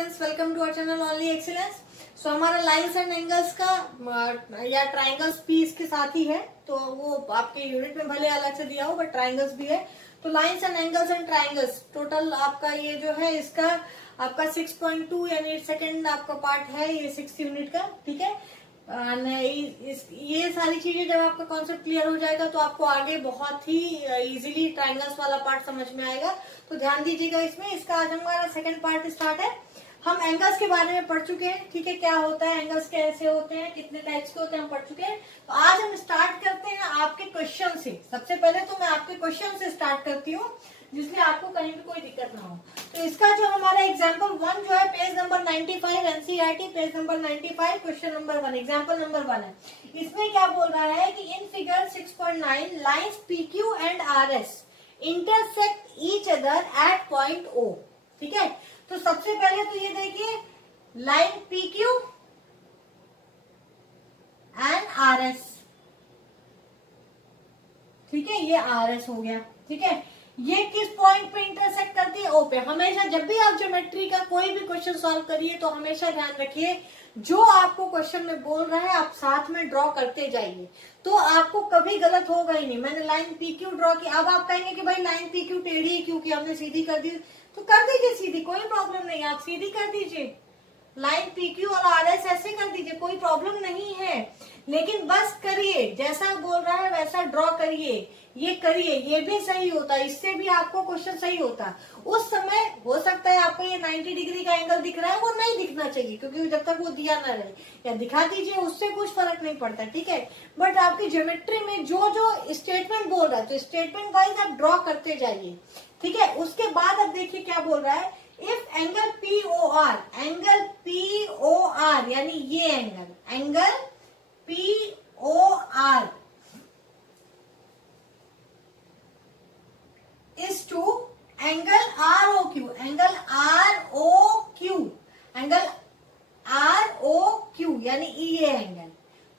Friends, welcome to our channel only excellence. So हमारा lines and angles का या triangles भी इसके साथ ही है, तो वो आपके यूनिट में भले अलग से दिया हो बट ट्राइंगल्स भी है। तो lines and angles and triangles total आपका ये जो है इसका आपका 6.2 यानी 8 सेकेंड आपका पार्ट है ये 6 यूनिट का। ठीक है, ये सारी चीजें जब आपका कॉन्सेप्ट क्लियर हो जाएगा तो आपको आगे बहुत ही इजीली ट्राइंगल्स वाला पार्ट समझ में आएगा। तो ध्यान दीजिएगा इसमें। इसका आज हमारा सेकंड पार्ट स्टार्ट है। हम एंगल्स के बारे में पढ़ चुके हैं, ठीक है, क्या होता है एंगल्स, कैसे होते हैं, कितने टाइप्स के होते हैं, हम पढ़ चुके हैं। तो आज हम स्टार्ट करते हैं आपके क्वेश्चन से। सबसे पहले तो मैं आपके क्वेश्चन से स्टार्ट करती हूँ जिसमें आपको कहीं भी कोई दिक्कत ना हो। तो इसका जो हमारा एग्जाम्पल 1 जो है page number 95 NCERT page number 95 question number 1 example number 1 है। इसमें क्या बोल रहा है कि in figure 6.9 lines PQ and RS intersect each other at point O। ठीक है, तो सबसे पहले तो ये देखिए लाइन PQ एंड RS। ठीक है, ये RS हो गया। ठीक है, ये किस पॉइंट पे इंटरसेक्ट करती है? O पे। हमेशा जब भी आप ज्योमेट्री का कोई भी क्वेश्चन सॉल्व करिए तो हमेशा ध्यान रखिए जो आपको क्वेश्चन में बोल रहा है आप साथ में ड्रॉ करते जाइए, तो आपको कभी गलत होगा ही नहीं। मैंने लाइन PQ ड्रॉ की, अब आप कहेंगे कि भाई लाइन PQ टेढ़ी है क्योंकि हमने सीधी कर दी, तो कर दीजिए सीधी, कोई प्रॉब्लम नहीं, आप सीधी कर दीजिए। लाइन PQ और RS ऐसे कर दीजिए, कोई प्रॉब्लम नहीं है। लेकिन बस करिए, जैसा बोल रहा है वैसा ड्रॉ करिए, ये करिए, ये भी सही होता है, इससे भी आपको क्वेश्चन सही होता। उस समय हो सकता है आपको ये 90 डिग्री का एंगल दिख रहा है, वो नहीं दिखना चाहिए क्योंकि जब तक वो दिया ना रहे, या दिखा दीजिए, उससे कुछ फर्क नहीं पड़ता। ठीक है, बट आपकी ज्योमेट्री में जो जो स्टेटमेंट बोल रहा है तो स्टेटमेंट वाइज आप ड्रॉ करते जाइए। ठीक है, उसके बाद अब देखिए क्या बोल रहा है। इफ एंगल POR यानी ये angle POR is to angle ROQ यानी ये एंगल।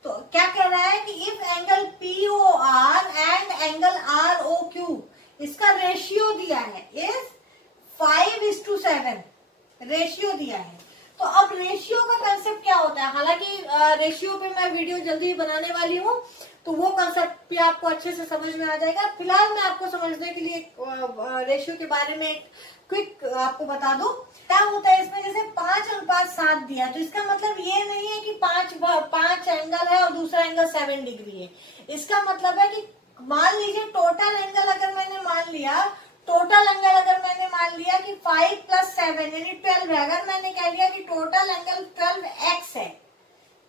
तो क्या कह रहा है कि if angle POR and angle ROQ इसका रेशियो दिया है इज 5:7 रेशियो दिया है। तो अब रेशियो का कंसेप्ट क्या होता है, हालांकि रेशियो पे मैं वीडियो जल्दी बनाने वाली हूँ तो वो कंसेप्ट भी आपको अच्छे से समझ में आ जाएगा। फिलहाल मैं आपको समझने के लिए रेशियो के बारे में एक क्विक आपको बता दूं। क्या होता है इसमें, जैसे 5:7 दिया तो इसका मतलब ये नहीं है कि 5 एंगल है और दूसरा एंगल 7 डिग्री है। इसका मतलब है कि मान लीजिए टोटल एंगल अगर मैंने मान लिया कि 5 + 7 यानी 12 है। अगर मैंने कह लिया कि टोटल एंगल 12x है,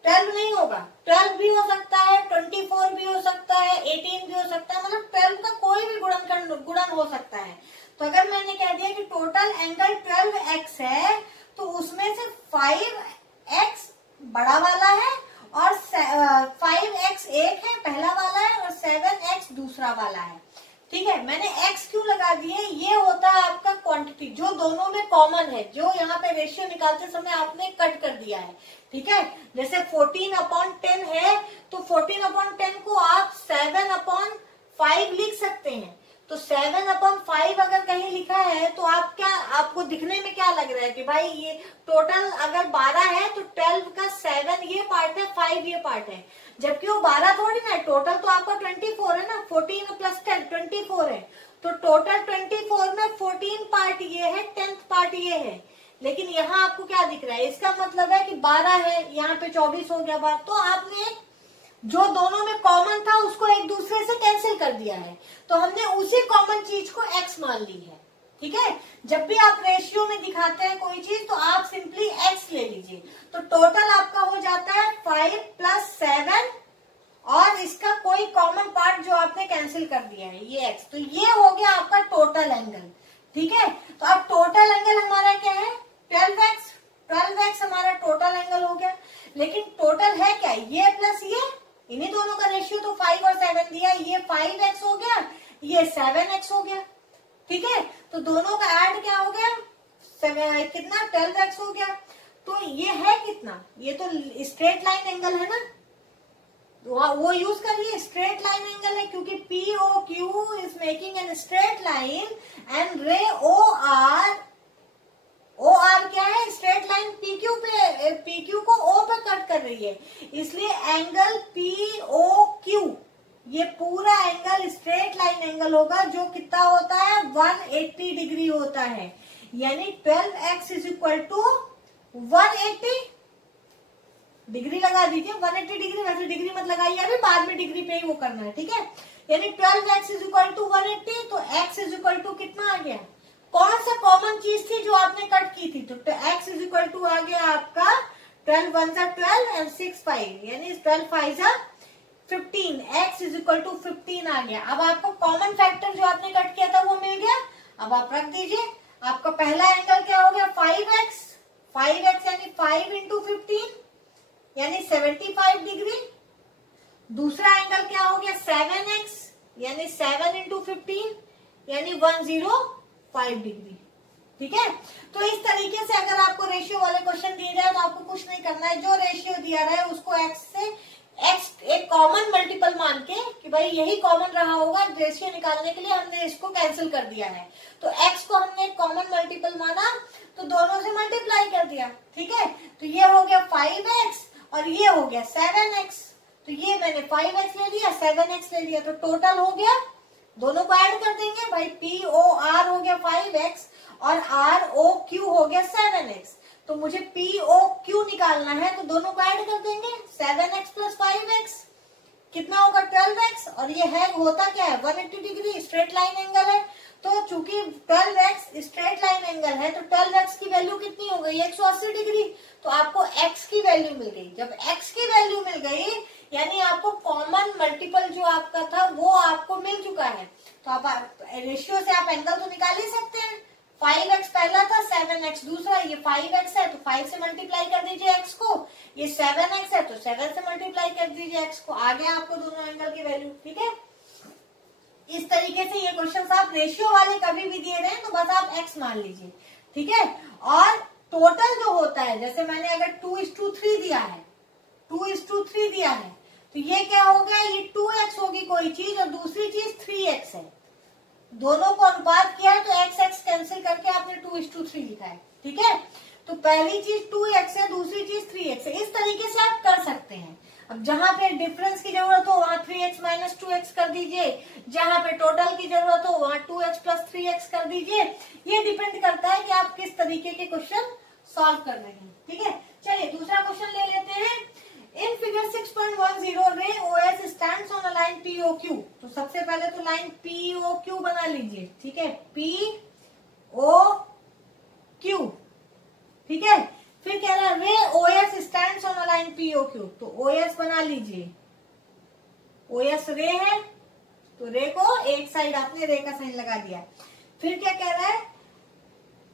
12 नहीं होगा, 12 भी हो सकता है, 24 भी हो सकता है, 18 भी हो सकता है, मतलब 12 का कोई भी गुणन हो सकता है। तो अगर मैंने कह दिया कि टोटल एंगल 12x है तो उसमें से 5x बड़ा वाला है और 5x एक है पहला वाला है और 7x दूसरा वाला है। ठीक है, मैंने x क्यों लगा दिए, ये होता है आपका क्वांटिटी जो दोनों में कॉमन है, जो यहाँ पे रेशियो निकालते समय आपने कट कर दिया है। ठीक है, जैसे 14/10 है तो 14/10 को आप 7/5 लिख सकते हैं। तो 7/5 अगर कहीं लिखा है तो आपको दिखने में क्या लग रहा है कि भाई ये टोटल अगर 12 है तो 12 का 7 ये पार्ट है, 5 ये पार्ट है, जबकि वो 12 थोड़ी ना है, टोटल तो आपका 24 है ना, 14 + 10 24 है। तो टोटल 24 में 14 पार्ट ये है, 10th पार्ट ये है। लेकिन यहाँ आपको क्या दिख रहा है, इसका मतलब है कि 12 है, यहाँ पे 24 हो गया बार, तो आपने जो दोनों में कॉमन था उसको एक दूसरे से कैंसिल कर दिया है, तो हमने उसी कॉमन चीज को x मान ली है। ठीक है, जब भी आप रेशियो में दिखाते हैं कोई चीज तो आप सिंपली x ले लीजिए। तो टोटल आपका हो जाता है 5 + 7 और इसका कोई कॉमन पार्ट जो आपने कैंसिल कर दिया है ये x, तो ये हो गया आपका टोटल एंगल। ठीक है, तो अब टोटल एंगल हमारा क्या है 12x हमारा टोटल एंगल हो गया। लेकिन टोटल है क्या, ये प्लस ये, इन्हीं दोनों का रेशियो तो 5 और 7 दिया, ये 5x हो गया, ये 7x हो गया। ठीक है, तो दोनों का ऐड क्या हो गया, कितना 12x हो गया। तो ये है कितना, ये तो स्ट्रेट लाइन एंगल है ना, वो यूज करिए, स्ट्रेट लाइन एंगल है क्योंकि POQ is making an straight line and रे OR क्या है, स्ट्रेट रही है, इसलिए एंगल POQ ये पूरा एंगल स्ट्रेट लाइन एंगल होगा, जो कितना होता है 180 डिग्री होता है। यानी 12x is equal to 180 degree लगा दीजिए, 180 डिग्री, वैसे डिग्री मत लगाइए अभी, बाद में डिग्री पे ही वो करना है, ठीक है। यानी 12x इज इक्वल टू 180, तो x इज इक्वल टू कितना आ गया, कौन सा कॉमन चीज थी जो आपने कट की थी, तो x इज इक्वल टू आ गया आपका 12 1 जा 12 एंड 6 5, यानी 12 5 जा 15, x इज इक्वल टू 15 आ गया। अब आपको कॉमन फैक्टर जो आपने कट किया था वो मिल गया। अब आप रख दीजिए, आपका पहला एंगल क्या हो गया 5x, 5x यानी 5 इंटू 15 यानी 75 डिग्री। दूसरा एंगल क्या हो गया 7x यानी 7 इंटू 15 यानी 105 डिग्री, ठीक है। तो इस तरीके से अगर आपको रेशियो वाले क्वेश्चन दिए जाए तो आपको कुछ नहीं करना है, जो रेशियो दिया रहा है उसको x से x एक कॉमन मल्टीपल मान के कि भाई यही कॉमन रहा होगा, रेशियो निकालने के लिए हमने इसको कैंसिल कर दिया है, तो x को हमने एक कॉमन मल्टीपल माना तो दोनों से मल्टीप्लाई कर दिया, ठीक है। तो ये हो गया 5x और ये हो गया 7x, तो ये मैंने 5x ले लिया 7x ले लिया, तो टोटल हो गया, दोनों को ऐड कर देंगे भाई, POR हो गया 5x और ROQ हो गया 7x, तो मुझे POQ निकालना है, तो दोनों को ऐड कर देंगे, 7x प्लस 5x कितना होगा 12x, और ये है होता क्या है 180 डिग्री स्ट्रेट लाइन एंगल है, तो चूंकि 12x स्ट्रेट लाइन एंगल है तो 12x की वैल्यू कितनी हो गई 180 डिग्री, तो आपको x की वैल्यू मिल गई। जब x की वैल्यू मिल गई यानी आपको कॉमन मल्टीपल जो आपका था वो आपको मिल चुका है, तो आप रेशियो से आप एंगल तो निकाल ही सकते हैं। 5x पहला था, 7x दूसरा, ये 5x है तो 5 से मल्टीप्लाई कर दीजिए x को, ये 7x है तो 7 से मल्टीप्लाई कर दीजिए x को, आ गया आपको दोनों एंगल की वैल्यू, ठीक है। इस तरीके से ये क्वेश्चन आप रेशियो वाले कभी भी दिए रहे तो बस आप x मान लीजिए, ठीक है। और टोटल जो होता है, जैसे मैंने अगर 2:3 दिया है, 2:3 दिया है, तो ये क्या हो गया, ये 2x होगी कोई चीज और दूसरी चीज 3x है, दोनों को अनुपात किया है तो x कैंसिल करके आपने 2:3 लिखा है, ठीक है। तो पहली चीज 2x है, दूसरी चीज 3x है, इस तरीके से आप कर सकते हैं। अब जहां पे डिफरेंस की जरूरत हो वहां 3x माइनस 2x कर दीजिए, जहां पे टोटल की जरूरत हो वहां 2x प्लस 3x कर दीजिए, ये डिपेंड करता है कि आप किस तरीके के क्वेश्चन सॉल्व कर रहे हैं, ठीक है। चलिए दूसरा क्वेश्चन ले लेते हैं। इन फिगर 6.10 रे OS stands on a line POQ, तो सबसे पहले तो लाइन POQ बना लीजिए, ठीक है, POQ, ठीक है। फिर कह रहा है रे OS stands on a line POQ, तो OS बना लीजिए, OS रे है तो रे को एक साइड आपने रे का साइन लगा दिया। फिर क्या कह रहा है,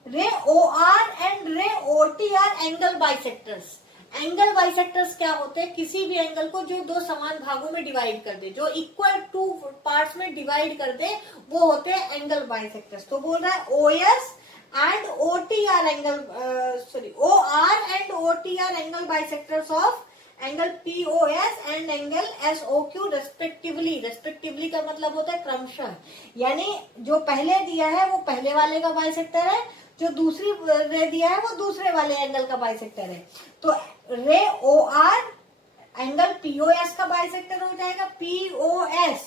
रे OR एंड रे OT R angle bisectors. Angle bisectors क्या होते हैं, किसी भी एंगल को जो दो समान भागों में डिवाइड कर दे, जो इक्वल टू पार्ट्स में डिवाइड कर दे, वो होते हैं एंगल बाइसेक्टर्स। तो बोल रहा है OS and OT are angle OR and OT are angle bisectors of angle POS and angle SOQ respectively। respectively का मतलब होता है क्रमशः, यानी जो पहले दिया है वो पहले वाले का बाइसेक्टर है, जो दूसरी रे दिया है वो दूसरे वाले एंगल का बाइसेक्टर है। तो रे OR एंगल POS का बाइसेक्टर हो जाएगा, POS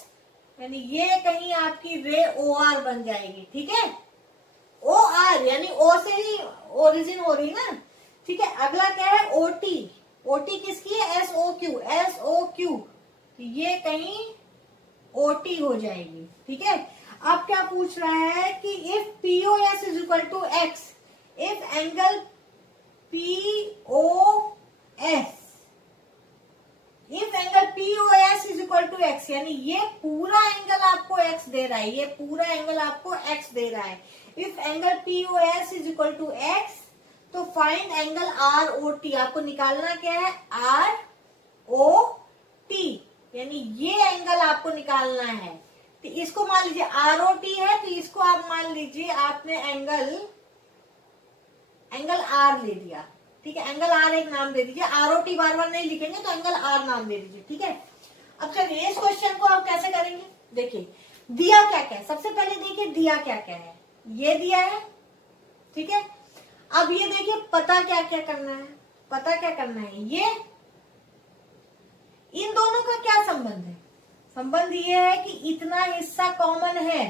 यानी ये कहीं आपकी रे OR बन जाएगी, ठीक है। OR यानी O से ही ओरिजिन हो रही ना, ठीक है। अगला क्या है OT, OT किसकी है SOQ, SOQ ये कहीं OT हो जाएगी, ठीक है। अब क्या पूछ रहा है कि if POS is equal to x, if angle POS is equal to x, यानी ये पूरा एंगल आपको x दे रहा है, ये पूरा एंगल आपको x दे रहा है। If angle POS is equal to x, तो फाइंड एंगल ROT, आपको निकालना क्या है ROT, यानी ये एंगल आपको निकालना है। तो इसको मान लीजिए ROT है, तो इसको आप मान लीजिए आपने एंगल R ले दिया, ठीक है। एंगल R एक नाम दे दीजिए, ROT बार बार नहीं लिखेंगे तो एंगल R नाम दे दीजिए, ठीक है। अब चलिए इस क्वेश्चन को आप कैसे करेंगे, देखिए दिया क्या क्या है, सबसे पहले देखिए दिया क्या क्या है, ये दिया है, ठीक है। अब ये देखिए पता क्या क्या करना है, पता क्या करना है, इन दोनों का क्या संबंध है? संबंध ये है कि इतना हिस्सा कॉमन है,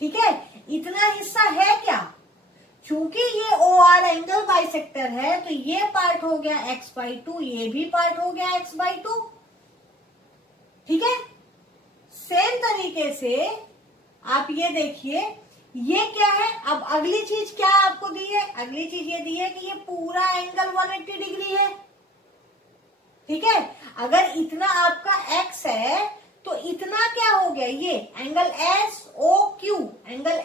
ठीक है, इतना हिस्सा है क्या, चूंकि ये OR एंगल बाइसेक्टर है तो ये पार्ट हो गया x/2, ये भी पार्ट हो गया x/2, ठीक है। सेम तरीके से आप ये देखिए, ये क्या है, अब अगली चीज क्या आपको दी है, अगली चीज ये दी है कि ये पूरा एंगल 180 डिग्री है, ठीक है। अगर इतना आपका x है तो इतना क्या हो गया, ये angle SOQ, angle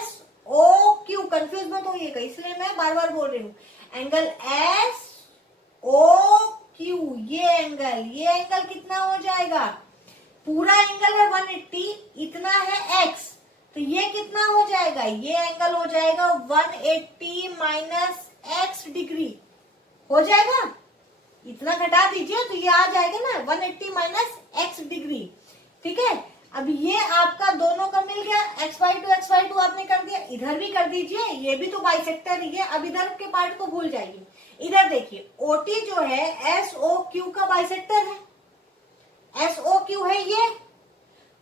SOQ, confuse मत होइएगा इसलिए मैं बार बार बोल रही हूँ, एंगल SOQ, ये एंगल कितना हो जाएगा, पूरा एंगल है 180, इतना है x, तो ये कितना हो जाएगा, ये एंगल हो जाएगा 180 माइनस x डिग्री हो जाएगा, इतना घटा दीजिए तो ये आ जाएगा ना 180 माइनस x डिग्री, ठीक है। अब ये आपका दोनों का मिल गया, x/2 आपने कर दिया, इधर भी कर दीजिए, ये भी तो बाइसेक्टर ही है। अब इधर के पार्ट को भूल जाइए, इधर देखिए OT जो है SOQ का बाइसेक्टर है, SOQ है ये,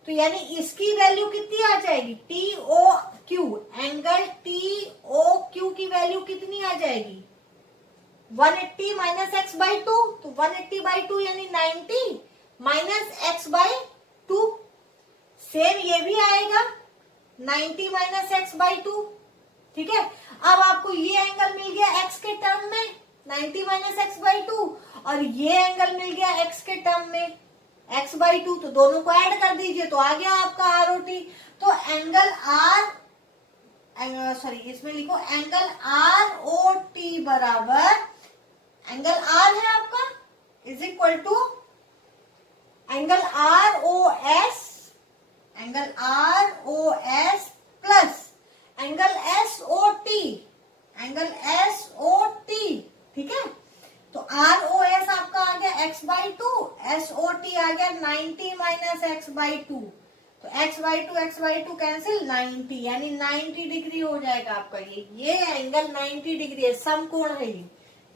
तो यानी इसकी वैल्यू कितनी आ जाएगी, TOQ, एंगल TOQ की वैल्यू कितनी आ जाएगी, 180 माइनस x/2, तो 180/2 यानी 90 माइनस x/2, सेम ये भी आएगा 90 माइनस x/2, ठीक है। अब आपको ये एंगल मिल गया x के टर्म में 90 माइनस x/2, और ये एंगल मिल गया x के टर्म में x/2, तो दोनों को ऐड कर दीजिए तो आ गया आपका ROT। तो एंगल इसमें लिखो एंगल ROT बराबर, एंगल R है आपका is equal to angle ROS, angle ROS plus angle SOT, angle SOT, ठीक है। तो ROS आपका आ गया x/2, SOT आ गया 90 माइनस x/2, तो x/2 कैंसिल, 90 यानी 90 डिग्री हो जाएगा आपका ये एंगल 90 डिग्री है, समकोण है ये,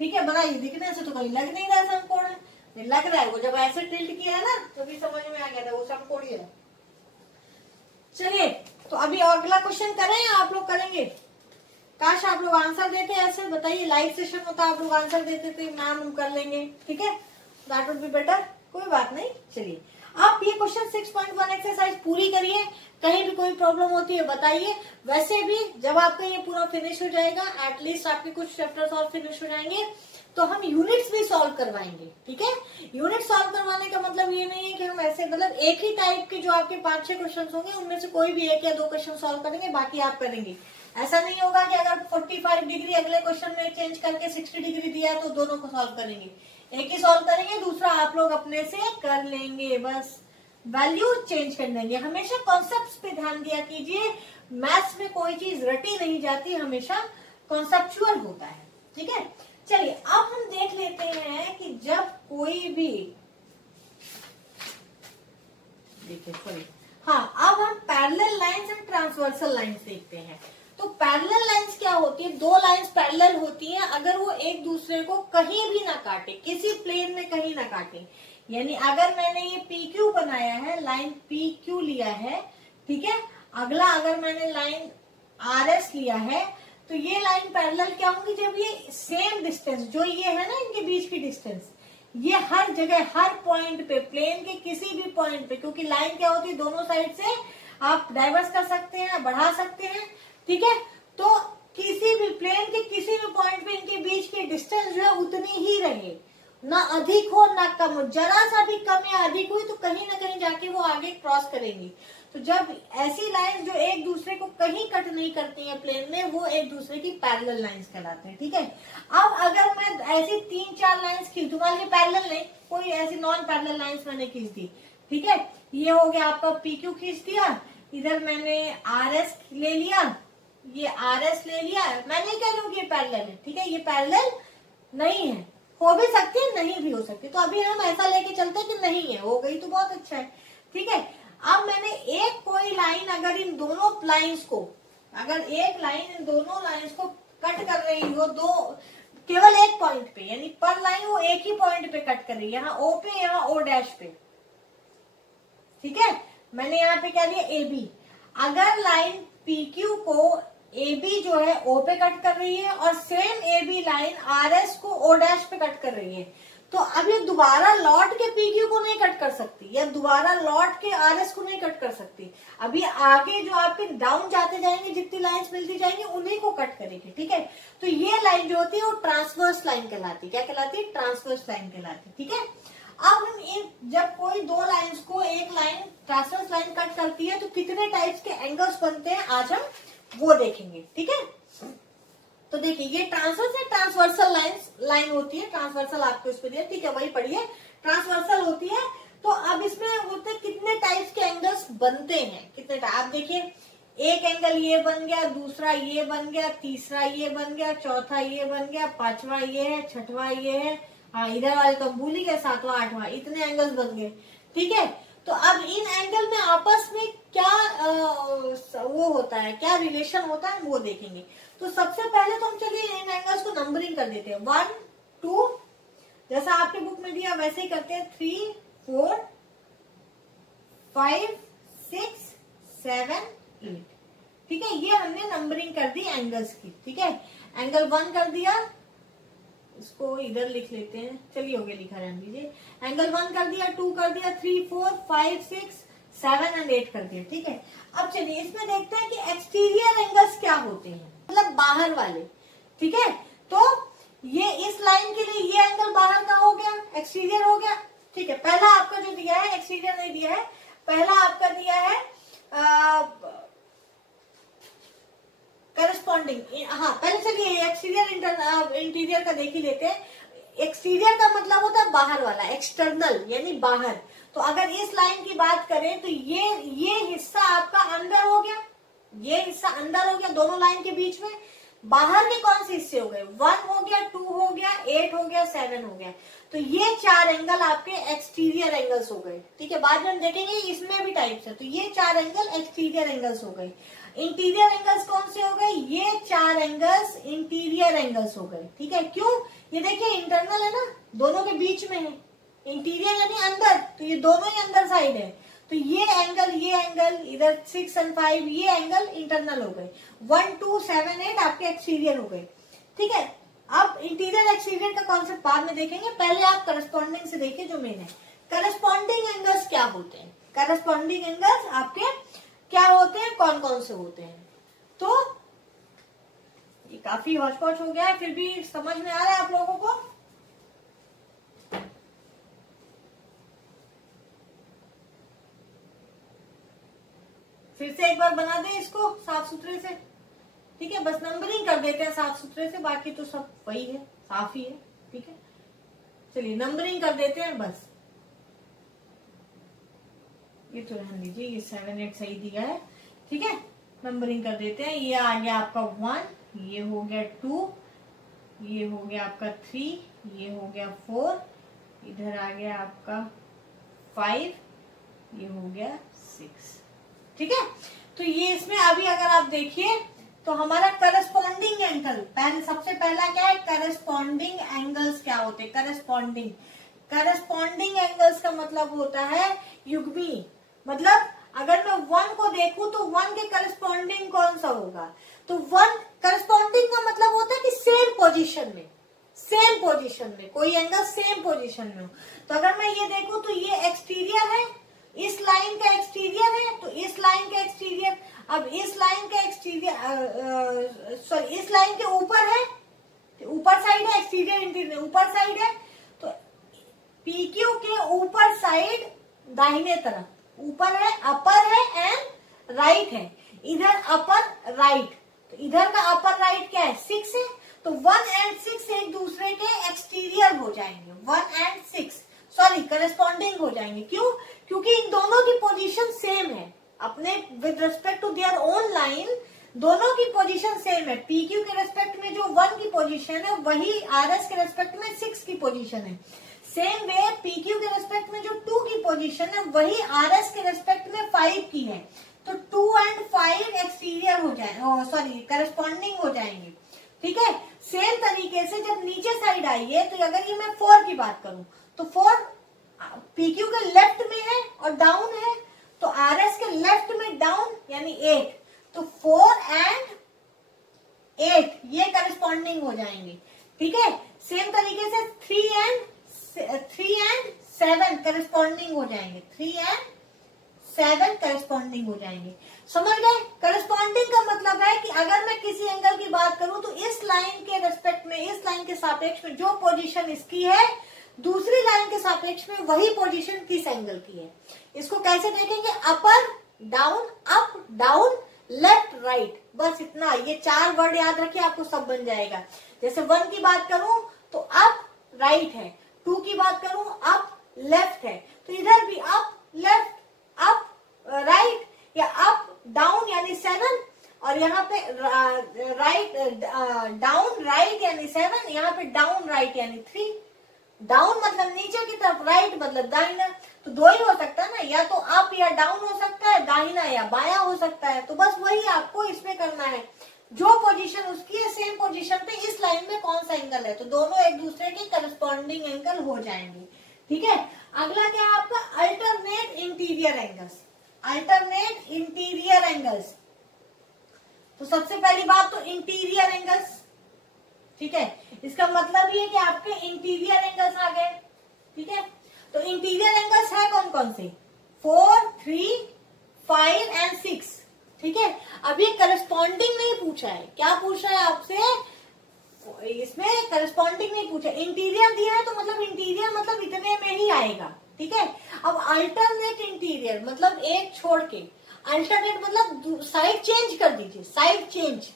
ठीक है। बनाइए, दिखने से तो कहीं लग नहीं रहा समकोण है, लग रहा है, वो जब ऐसे टिल्ट किया है ना तो भी समझ में आ गया था वो समकोण ही है। चलिए तो अभी अगला क्वेश्चन करें या आप लोग करेंगे? काश आप लोग आंसर देते ऐसे, बताइए, लाइव सेशन होता आप लोग आंसर देते थे, मैम हम कर लेंगे, ठीक है, दैट वुड बी बेटर, कोई बात नहीं। चलिए आप ये क्वेश्चन 6.1 एक्सरसाइज पूरी करिए, कहीं भी कोई प्रॉब्लम होती है बताइए। वैसे भी जब आपका ये पूरा फिनिश हो जाएगा, एटलीस्ट आपके कुछ चैप्टर्स और फिनिश हो जाएंगे, तो हम यूनिट्स भी सॉल्व करवाएंगे, ठीक है। यूनिट सॉल्व करवाने का मतलब ये नहीं है कि हम ऐसे, मतलब एक ही टाइप के जो आपके 5-6 क्वेश्चन होंगे उनमें से कोई भी 1 या 2 क्वेश्चन सॉल्व करेंगे, बाकी आप करेंगे। ऐसा नहीं होगा कि अगर 45 डिग्री अगले क्वेश्चन में चेंज करके 60 डिग्री दिया तो दोनों को सॉल्व करेंगे, एक ही सॉल्व करेंगे, दूसरा आप लोग अपने से कर लेंगे, बस वैल्यू चेंज कर देंगे। हमेशा कॉन्सेप्ट्स पे ध्यान दिया कीजिए, मैथ्स में कोई चीज रटी नहीं जाती, हमेशा कॉन्सेप्चुअल होता है, ठीक है। चलिए अब हम देख लेते हैं कि जब कोई भी, देखिए सॉरी, हाँ, अब हम parallel lines and transversal lines देखते हैं। तो पैरेलल लाइंस क्या होती है, 2 लाइंस पैरेलल होती हैं अगर वो एक दूसरे को कहीं भी ना काटे, किसी प्लेन में कहीं ना काटे। यानी अगर मैंने ये PQ बनाया है, लाइन PQ लिया है, ठीक है, अगला अगर मैंने लाइन RS लिया है, तो ये लाइन पैरेलल क्या होंगी, जब ये सेम डिस्टेंस जो ये है ना इनके बीच की डिस्टेंस, ये हर जगह हर पॉइंट पे, प्लेन के किसी भी पॉइंट पे, क्योंकि लाइन क्या होती है दोनों साइड से आप डाइवर्स कर सकते हैं, बढ़ा सकते हैं, ठीक है। तो किसी भी प्लेन के किसी भी पॉइंट पे इनके बीच की डिस्टेंस जो है उतनी ही रहे, ना अधिक हो ना कम हो, जरा सा भी कम या अधिक हुई तो कहीं ना कहीं जाके वो आगे क्रॉस करेंगी। तो जब ऐसी लाइंस जो एक दूसरे को कहीं कट नहीं करती हैं प्लेन में, वो एक दूसरे की पैरेलल लाइंस कहलाते हैं, ठीक है। अब अगर मैं ऐसी 3-4 लाइंस खींच दूं, मान लीजिए पैरेलल नहीं, कोई ऐसी नॉन पैरेलल लाइंस मैंने खींच दी, ठीक है, ये हो गया आपका PQ खींच दिया, इधर मैंने RS ले लिया, ये RS ले लिया, मैं नहीं कह रही हूँ कि ये पैरेलल है, ठीक है, ये पैरेलल नहीं है, हो भी सकती है नहीं भी हो सकती, तो अभी हम ऐसा लेके चलते हैं कि नहीं है, हो गई तो बहुत अच्छा है, ठीक है। अब मैंने एक कोई लाइन अगर इन दोनों लाइंस को, अगर एक लाइन इन दोनों लाइंस को कट कर रही हो, दो केवल एक पॉइंट पे, यानी पर लाइन वो एक ही पॉइंट पे कट कर रही है, यहाँ ओ पे, यहाँ ओ डैश पे। ठीक है, मैंने यहाँ पे क्या लिया, ए बी। अगर लाइन पी क्यू को ए बी जो है ओ पे कट कर रही है और same A B line R S को ओ डैश पे कट कर रही है, तो अब ये दोबारा लौट के पी क्यू को नहीं कट कर सकती, या दोबारा लौट के आर एस को नहीं कट कर सकती। अभी आगे जो आपके डाउन जाते जाएंगे, जितनी लाइंस मिलती जाएंगी उन्हीं को कट करेगी। ठीक है, तो ये लाइन जो होती है वो ट्रांसवर्स लाइन कहलाती है। क्या कहलाती है? ट्रांसवर्स लाइन कहलाती है। ठीक है, अब हम जब कोई दो लाइंस को एक लाइन ट्रांसवर्स लाइन कट करती है तो कितने टाइप्स के एंगल्स बनते हैं आज हम वो देखेंगे। ठीक है, तो देखिए ये ट्रांसवर्स है, ट्रांसवर्सल लाइन होती है, ट्रांसवर्सल आपको इस पे दिया। ठीक है, वही पढ़िए, ट्रांसवर्सल होती है। तो अब इसमें होते कितने टाइप्स के एंगल्स बनते हैं, कितने आप देखिए, एक एंगल ये बन गया, दूसरा ये बन गया, तीसरा ये बन गया, चौथा ये बन गया, पांचवा ये है, छठवां ये है, हाँ इधर वाले तो भूल ही गए, सातवां आठवां, इतने एंगल्स बन गए। ठीक है, तो अब इन एंगल में आपस में क्या वो होता है, क्या रिलेशन होता है वो देखेंगे। तो सबसे पहले तो हम चलिए इन एंगल्स को नंबरिंग कर देते हैं, 1 2, जैसा आपके बुक में दिया वैसे ही करते हैं, 3 4 5 6 7 8। ठीक है, ये हमने नंबरिंग कर दी एंगल्स की। ठीक है, एंगल 1 कर दिया, इसको इधर लिख लेते हैं, चलिए हो गया, लिखा रहने दीजिए। एंगल 1 कर दिया, 2 कर दिया, 3 4 5 6 7 और 8 कर दिया। ठीक है, अब चलिए इसमें देखते हैं कि एक्सटीरियर एंगल्स क्या होते हैं, मतलब बाहर वाले। ठीक है, तो ये इस लाइन के लिए ये एंगल बाहर का हो गया, एक्सटीरियर हो गया। ठीक है, पहला आपका जो दिया है एक्सटीरियर नहीं दिया है, पहला आपका दिया है करस्पॉन्डिंग। हाँ, पहले चलिए एक्सटीरियर इंटीरियर का देख ही लेते हैं। एक्सटीरियर का मतलब होता है बाहर वाला, एक्सटर्नल यानी बाहर। तो अगर इस लाइन की बात करें तो ये हिस्सा आपका अंदर हो गया, ये हिस्सा अंदर हो गया दोनों लाइन के बीच में। बाहर के कौन से हिस्से हो गए, 1 हो गया, 2 हो गया, 8 हो गया, 7 हो गया। तो ये 4 एंगल आपके एक्सटीरियर एंगल्स हो गए। ठीक है, बाद में हम देखेंगे इसमें भी टाइप्स है। तो ये 4 एंगल एक्सटीरियर एंगल्स हो गए। इंटीरियर एंगल्स कौन से हो गए, ये 4 एंगल्स इंटीरियर एंगल्स हो गए। ठीक है, क्यों, ये देखिए इंटरनल है ना, दोनों के बीच में है, इंटीरियर यानी अंदर, तो ये दोनों ही अंदर साइड है। तो ये एंगल इधर 6 और 5 ये एंगल इंटरनल हो गए। 1 2 7 8 आपके एक्सटीरियर हो गए। ठीक है, अब इंटीरियर एक्सटीरियर का कॉन्सेप्ट बाद में देखेंगे, पहले आप करस्पॉन्डिंग से देखिए जो मेन है। करस्पॉन्डिंग एंगल्स क्या होते हैं, करस्पॉन्डिंग एंगल्स आपके क्या होते हैं, कौन कौन से होते हैं। तो ये काफी हौच पौच हो गया है, फिर भी समझ में आ रहा है आप लोगों को। फिर से एक बार बना दें इसको साफ सुथरे से। ठीक है, बस नंबरिंग कर देते हैं साफ सुथरे से, बाकी तो सब वही है, साफ ही है। ठीक है, चलिए नंबरिंग कर देते हैं बस। ये तो रहने दीजिए, ये 7 8 सही दिया है। ठीक है, नंबरिंग कर देते हैं। ये आ गया आपका 1, ये हो गया 2, ये हो गया आपका 3, ये हो गया 4, इधर आ गया आपका 5, ये हो गया 6। ठीक है, तो ये इसमें अभी अगर आप देखिए तो हमारा करस्पॉन्डिंग एंगल, पहले सबसे पहला क्या है, करस्पॉन्डिंग एंगल्स क्या होते हैं। करस्पॉन्डिंग एंगल्स का मतलब होता है युग्मी, मतलब अगर मैं 1 को देखूं तो 1 के करस्पॉन्डिंग कौन सा होगा। तो 1 करस्पॉन्डिंग का मतलब होता है कि सेम पोजीशन में कोई एंगल सेम पोजीशन में हो। तो अगर मैं ये देखूं तो ये एक्सटीरियर है, इस लाइन का एक्सटीरियर है, तो इस लाइन का एक्सटीरियर, अब इस लाइन का एक्सटीरियर सॉरी इस लाइन के ऊपर है, ऊपर साइड है, एक्सटीरियर इंटीरियर ऊपर साइड है। तो PQ के ऊपर साइड दाहिने तरफ, ऊपर है, अपर है एंड राइट है, इधर अपर राइट, तो इधर का अपर राइट क्या है, 6 है। तो 1 और 6 एक दूसरे के एक्सटीरियर हो जाएंगे, 1 और 6 सॉरी करस्पॉन्डिंग हो जाएंगे। क्यों, क्योंकि इन दोनों की पोजीशन सेम है, अपने with respect to their own line दोनों की पोजीशन सेम है। PQ के रेस्पेक्ट में जो 1 की पोजीशन है वही RS के रेस्पेक्ट में 6 की पोजीशन है। सेम वे PQ के रेस्पेक्ट में जो 2 की पोजीशन है वही RS के रेस्पेक्ट में 5 की है। तो 2 और 5 एक्सटीरियर हो जाए, सॉरी करस्पॉन्डिंग हो जाएंगे। ठीक है, सेम तरीके से जब नीचे साइड आई है, तो अगर ये मैं 4 की बात करूं तो 4 PQ के लेफ्ट में है और डाउन है, तो RS के लेफ्ट में डाउन यानी 8, तो 4 and 8 ये करस्पॉन्डिंग हो जाएंगे। ठीक है, सेम तरीके से 3 and 7 करस्पॉन्डिंग हो जाएंगे, 3 and 7 करस्पॉन्डिंग हो जाएंगे। समझ गए? करस्पॉन्डिंग का मतलब है कि अगर मैं किसी एंगल की बात करूं तो इस लाइन के रेस्पेक्ट में, इस लाइन के सापेक्ष में जो पोजीशन इसकी है, दूसरी लाइन के सापेक्ष में वही पोजीशन किस एंगल की है। इसको कैसे देखेंगे? Upper down, up down, left right, बस इतना। ये 4 वर्ड याद रखिए, आपको सब बन जाएगा। जैसे 1 की बात करूं तो अप राइट है, 2 की बात करूं अप लेफ्ट है, तो इधर भी अप लेफ्ट, अप राइट, या अप डाउन यानी 7, और यहाँ पे राइट डाउन राइट यानी 7, यहाँ पे डाउन राइट यानी 3। डाउन मतलब नीचे की तरफ, राइट मतलब दाहिना, तो 2 ही हो सकता है ना, या तो अप या डाउन हो सकता है, दाहिना या बाया हो सकता है। तो बस वही आपको इसमें करना है, जो पोजीशन उसकी है सेम पोजीशन पे इस लाइन में कौन सा एंगल है, तो दोनों एक दूसरे के करस्पॉन्डिंग एंगल हो जाएंगे। ठीक है, अगला क्या है आपका? Alternate interior angles. Alternate interior angles, तो सबसे पहली बात तो इंटीरियर एंगल्स। ठीक है, इसका मतलब ये कि आपके इंटीरियर एंगल्स आ गए। ठीक है, तो इंटीरियर एंगल्स है कौन कौन से? 4, 3, 5 and 6। ठीक है, अब ये करस्पॉन्डिंग नहीं पूछा है, क्या पूछा है आपसे? इसमें करस्पॉन्डिंग नहीं पूछा, इंटीरियर दिया है तो मतलब इंटीरियर मतलब इतने में ही आएगा। ठीक है, अब अल्टरनेट इंटीरियर मतलब एक छोड़ के, अल्टरनेट मतलब साइड चेंज कर दीजिए, साइड चेंज।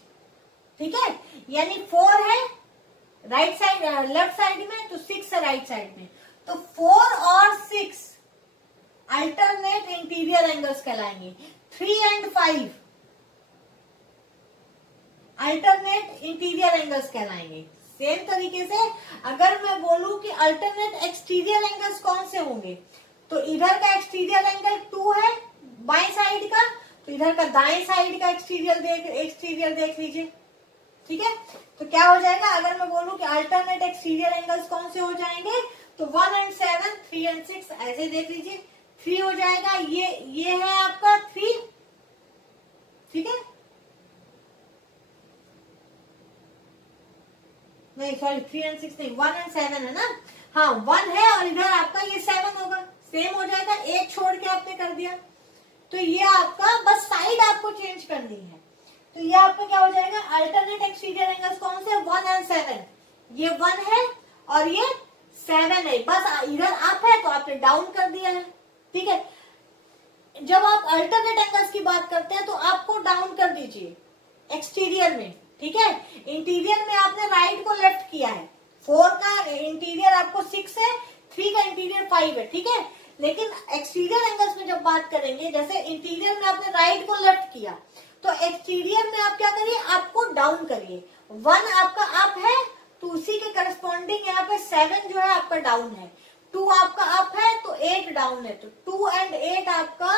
ठीक है, यानी 4 है राइट साइड, लेफ्ट साइड में, तो 6 है राइट साइड में, तो 4 और 6 अल्टरनेट इंटीरियर एंगल्स कहलाएंगे। 3 and 5 अल्टरनेट इंटीरियर एंगल्स कहलाएंगे। सेम तरीके से अगर मैं बोलूं कि अल्टरनेट एक्सटीरियर एंगल्स कौन से होंगे, तो इधर का एक्सटीरियर एंगल 2 है बाएं साइड का, तो इधर का दाएं साइड का एक्सटीरियर देख लीजिए। ठीक है, तो क्या हो जाएगा? अगर मैं बोलूं कि अल्टरनेट एक्सटीरियर एंगल्स कौन से हो जाएंगे, तो 1 and 7, 3 and 6 ऐसे देख लीजिए। 3 हो जाएगा, ये है आपका 3। ठीक है, नहीं सॉरी 3 and 6 नहीं, 1 and 7 है ना। हाँ 1 है और इधर आपका ये 7 होगा, सेम हो जाएगा, एक छोड़ के आपने कर दिया, तो ये आपका बस साइड आपको चेंज करनी है। तो ये आपका क्या हो जाएगा? अल्टरनेट एक्सटीरियर एंगल्स कौन से? 1 and 7। ये 1 है और ये 7 है, बस इधर अप है तो आपने डाउन कर दिया है। ठीक है, जब आप अल्टरनेट एंगल्स की बात करते हैं तो आपको डाउन कर दीजिए एक्सटीरियर में। ठीक है, इंटीरियर में आपने राइट को लेफ्ट किया है, 4 का इंटीरियर आपको 6 है, 3 का इंटीरियर 5 है। ठीक है, लेकिन एक्सटीरियर एंगल्स में जब बात करेंगे, जैसे इंटीरियर में आपने राइट को लेफ्ट किया, तो एक्सटीरियर में आप क्या करिए? आपको डाउन करिए। 1 आपका अप है तो उसी के करस्पॉन्डिंग यहाँ पे 7 जो है आपका डाउन है, 2 आपका अप है तो 8 डाउन है, तो 2 and 8 आपका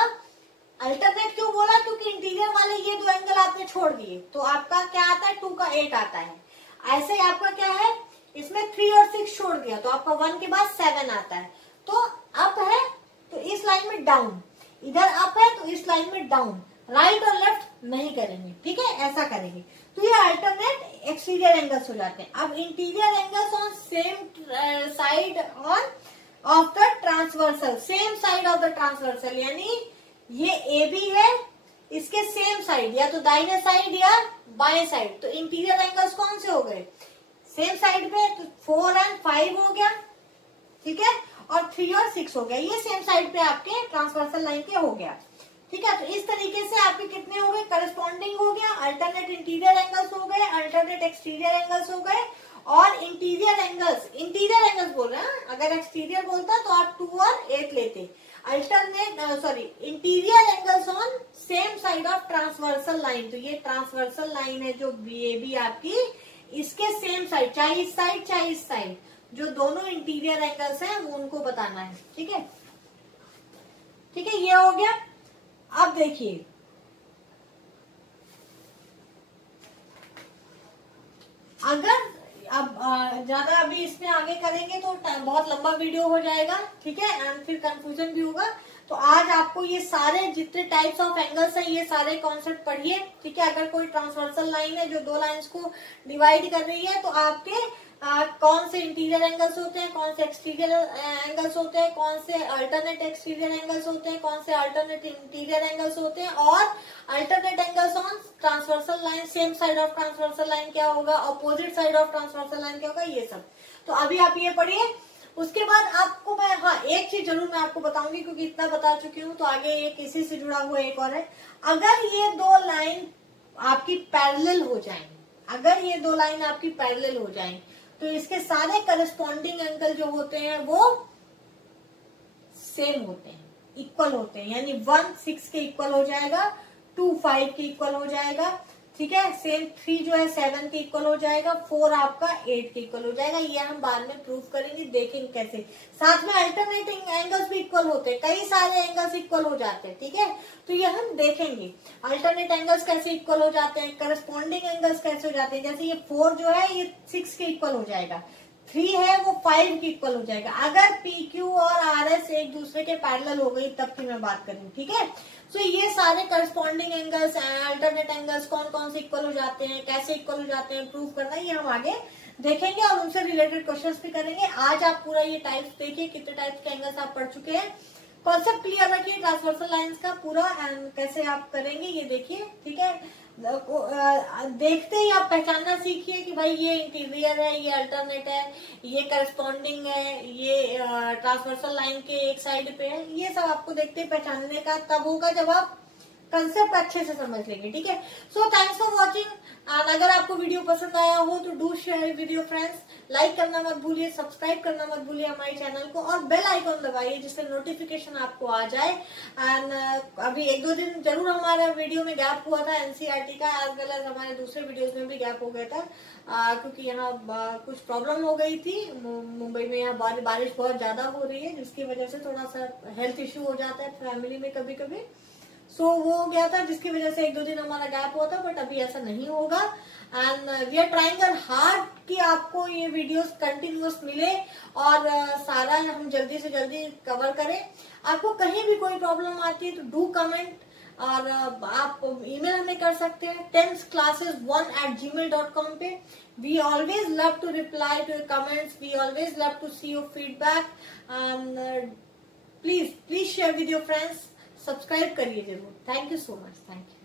अल्टरनेट क्यों बोला? क्योंकि इंटीरियर वाले ये 2 एंगल आपने छोड़ दिए, तो आपका क्या आता है? 2 का 8 आता है। ऐसे ही आपका क्या है? इसमें 3 और 6 छोड़ दिया तो आपका 1 के बाद 7 आता है, तो अप है तो इस लाइन में डाउन, इधर अप है तो इस लाइन में डाउन, राइट और लेफ्ट नहीं करेंगे। ठीक है, ऐसा करेंगे, तो ये अल्टरनेट एक्सटीरियर एंगल्स हो जाते हैं। अब interior angles on same side of the transversal, same side of the transversal, यानी ये ए बी है, इसके सेम साइड, या तो दाहिने साइड या बाएं साइड, तो इंटीरियर एंगल्स कौन से हो गए? सेम साइड पे, तो 4 and 5 हो गया। ठीक है, और 3 और 6 हो गया, ये सेम साइड पे आपके ट्रांसवर्सल लाइन के हो गया। ठीक है, तो इस तरीके से आपके कितने हो गए? करस्पॉन्डिंग हो गया, अल्टरनेट इंटीरियर एंगल्स हो गए, अल्टरनेट एक्सटीरियर एंगल्स हो गए, और इंटीरियर एंगल्स बोल रहे हैं। अगर एक्सटीरियर बोलता तो आप 2 और 8 लेते। Interior angles on same side of transversal line, तो ये ट्रांसवर्सल लाइन है जो बी आपकी, इसके सेम साइड, चाहे इस साइड चाहे इस साइड, जो दोनों इंटीरियर एंगल्स हैं वो उनको बताना है। ठीक है, ठीक है, ये हो गया। अब देखिए, अगर अब ज्यादा अभी इसमें आगे करेंगे तो बहुत लंबा वीडियो हो जाएगा, ठीक है, एंड फिर कंफ्यूजन भी होगा। तो आज आपको ये सारे जितने टाइप्स ऑफ एंगल्स है ये सारे कॉन्सेप्ट पढ़िए, ठीक है। अगर कोई ट्रांसवर्सल लाइन है जो दो लाइंस को डिवाइड कर रही है तो आपके कौन से इंटीरियर एंगल्स होते हैं, कौन से एक्सटीरियर एंगल्स होते हैं, कौन से अल्टरनेट एक्सटीरियर एंगल्स होते हैं, कौन से अल्टरनेट इंटीरियर एंगल्स होते हैं, और alternate angles on transversal line, same side of transversal line क्या होगा, opposite side of transversal line क्या होगा, ये सब। तो अभी आप ये पढ़िए। उसके बाद आपको मैं एक चीज जरूर मैं आपको बताऊंगी, क्योंकि इतना बता चुकी हूँ, तो आगे एक इसी से जुड़ा हुआ एक और है। अगर ये दो लाइन आपकी पैरेलल हो जाएंगी, अगर ये दो लाइन आपकी पैरेलल हो जाएंगी तो इसके सारे करस्पॉन्डिंग एंगल जो होते हैं वो सेम होते हैं, इक्वल होते हैं। यानी 1 6 के इक्वल हो जाएगा, 2 5 के इक्वल हो जाएगा, ठीक है। सेम 3 जो है 7 के इक्वल हो जाएगा, 4 आपका 8 के इक्वल हो जाएगा। ये हम बाद में प्रूव करेंगे, देखेंगे कैसे। साथ में अल्टरनेटिंग एंगल्स भी इक्वल होते हैं, कई सारे एंगल्स इक्वल हो जाते हैं, ठीक है। तो ये हम देखेंगे अल्टरनेट एंगल्स कैसे इक्वल हो जाते हैं, करस्पॉन्डिंग एंगल्स कैसे हो जाते हैं। जैसे ये 4 जो है ये 6 के इक्वल हो जाएगा, 3 है वो 5 के इक्वल हो जाएगा। अगर PQ और RS एक दूसरे के पैरेलल हो गई तब की मैं बात करूँ, ठीक है। तो ये सारे करस्पॉन्डिंग एंगल्स, अल्टरनेट एंगल्स कौन कौन से इक्वल हो जाते हैं, कैसे इक्वल हो जाते हैं, प्रूव करना, ये हम आगे देखेंगे और उनसे रिलेटेड क्वेश्चंस भी करेंगे। आज आप पूरा ये टाइप्स देखिए, कितने टाइप्स के एंगल्स आप पढ़ चुके हैं। कॉन्सेप्ट क्लियर रखिए ट्रांसवर्सल लाइंस का पूरा, एंड कैसे आप करेंगे ये देखिए, ठीक है। देखते ही आप पहचानना सीखिए कि भाई ये इंटीरियर है, ये अल्टरनेट है, ये करस्पॉन्डिंग है, ये ट्रांसवर्सल लाइन के एक साइड पे है। ये सब आपको देखते ही पहचानने का तब होगा जब आप कंसेप्ट अच्छे से समझ लेंगे, ठीक है। So thanks for watching. अगर आपको वीडियो पसंद आया हो तो do share video friends, like करना मत भूलिए, सब्सक्राइब करना मत भूलिए हमारे चैनल को, और बेल आइकॉन दबाइए जिससे नोटिफिकेशन आपको आ जाए। एंड अभी 1-2 दिन जरूर हमारा वीडियो में गैप हुआ था NCERT का, एज वेल एज हमारे दूसरे वीडियोस में भी गैप हो गया था, क्योंकि यहाँ कुछ प्रॉब्लम हो गई थी मुंबई में। यहाँ बारिश बहुत ज्यादा हो रही है, जिसकी वजह से थोड़ा सा हेल्थ इश्यू हो जाता है फैमिली में कभी कभी। सो वो हो गया था, जिसकी वजह से 1-2 दिन हमारा गैप हुआ था, बट अभी ऐसा नहीं होगा। And we are trying hard कि आपको ये वीडियोस कंटिन्यूअस मिले और सारा हम जल्दी से जल्दी कवर करें। आपको कहीं भी कोई प्रॉब्लम आती है तो डू कमेंट, और आप ईमेल हमें कर सकते हैं tensclasses1@gmail.com पे। We always love to reply to your comments, we always love to see your feedback. Please share with your friends, subscribe करिए जरूर। Thank you so much, thank you.